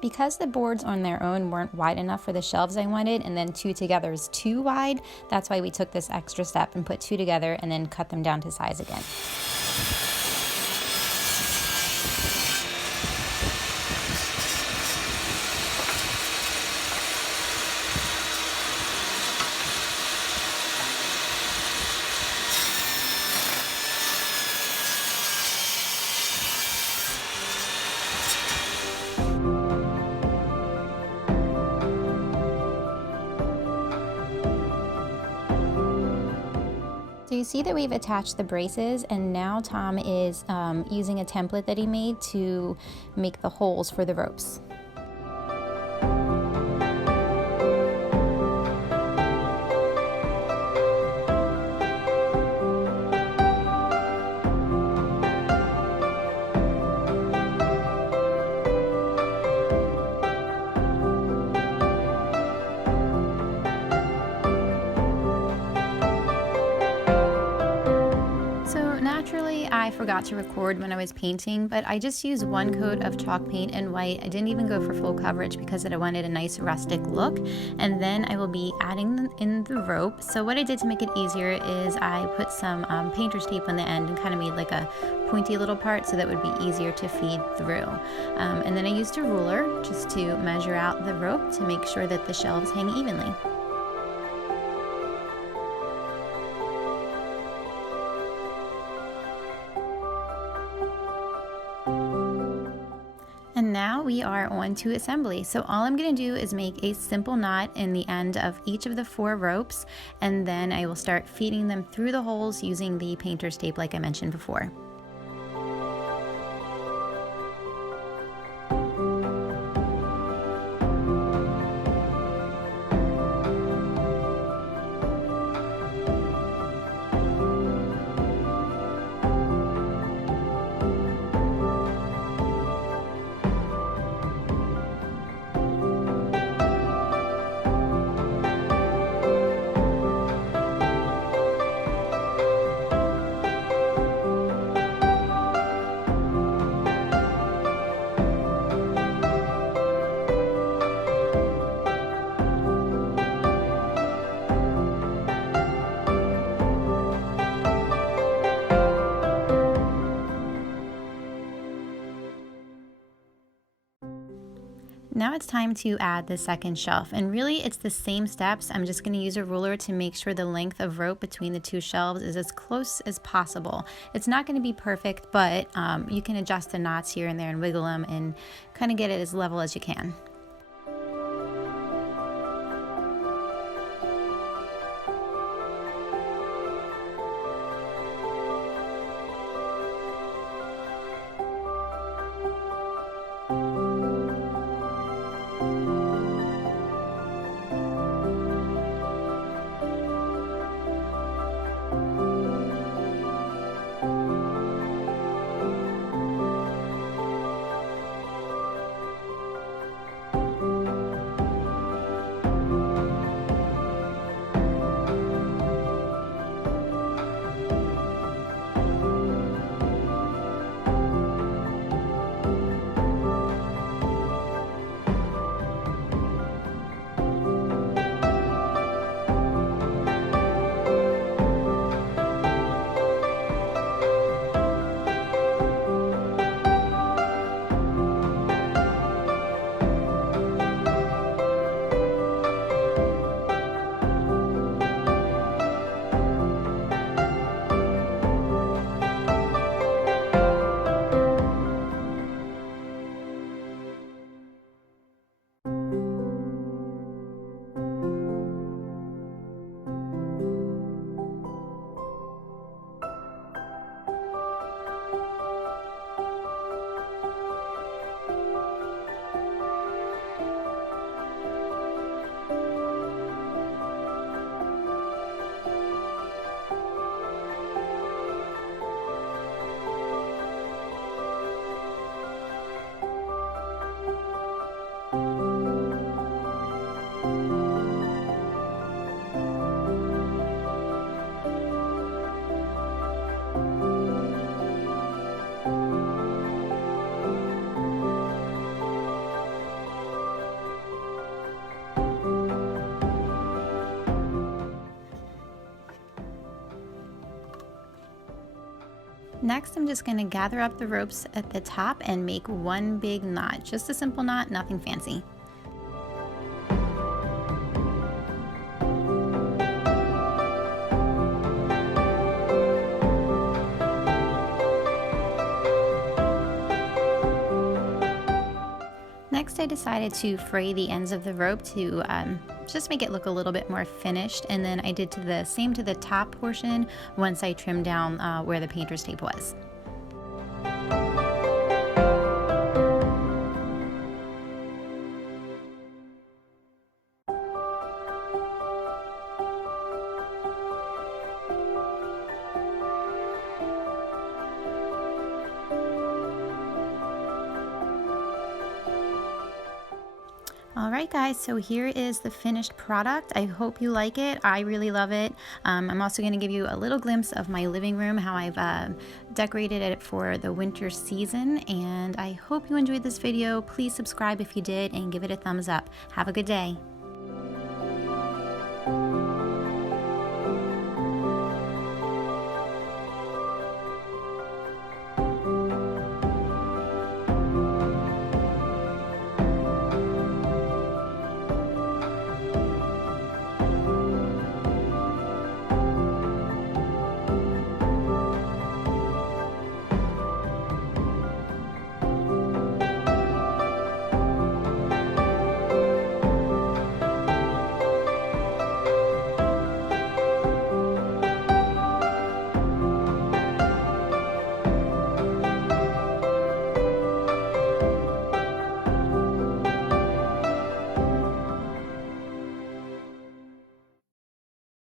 Because the boards on their own weren't wide enough for the shelves I wanted, and then 2 together is too wide, that's why we took this extra step and put 2 together and then cut them down to size again. So you see that we've attached the braces, and now Tom is using a template that he made to make the holes for the ropes. Naturally, I forgot to record when I was painting, but I just used 1 coat of chalk paint and white. I didn't even go for full coverage because I wanted a nice rustic look. And then I will be adding in the rope. So what I did to make it easier is I put some painter's tape on the end and kind of made like a pointy little part so that would be easier to feed through. And then I used a ruler just to measure out the rope to make sure that the shelves hang evenly. And now we are on to assembly. So all I'm going to do is make a simple knot in the end of each of the 4 ropes, and then I will start feeding them through the holes using the painter's tape like I mentioned before. Now it's time to add the second shelf, and really it's the same steps. I'm just going to use a ruler to make sure the length of rope between the 2 shelves is as close as possible. It's not going to be perfect, but you can adjust the knots here and there and wiggle them and kind of get it as level as you can. Next, I'm just going to gather up the ropes at the top and make one big knot. Just a simple knot, nothing fancy. Next, I decided to fray the ends of the rope to just make it look a little bit more finished, and then I did the same to the top portion once I trimmed down where the painter's tape was. Alright guys, so here is the finished product. I hope you like it. I really love it. I'm also going to give you a little glimpse of my living room, how I've decorated it for the winter season, and I hope you enjoyed this video. Please subscribe if you did and give it a thumbs up. Have a good day.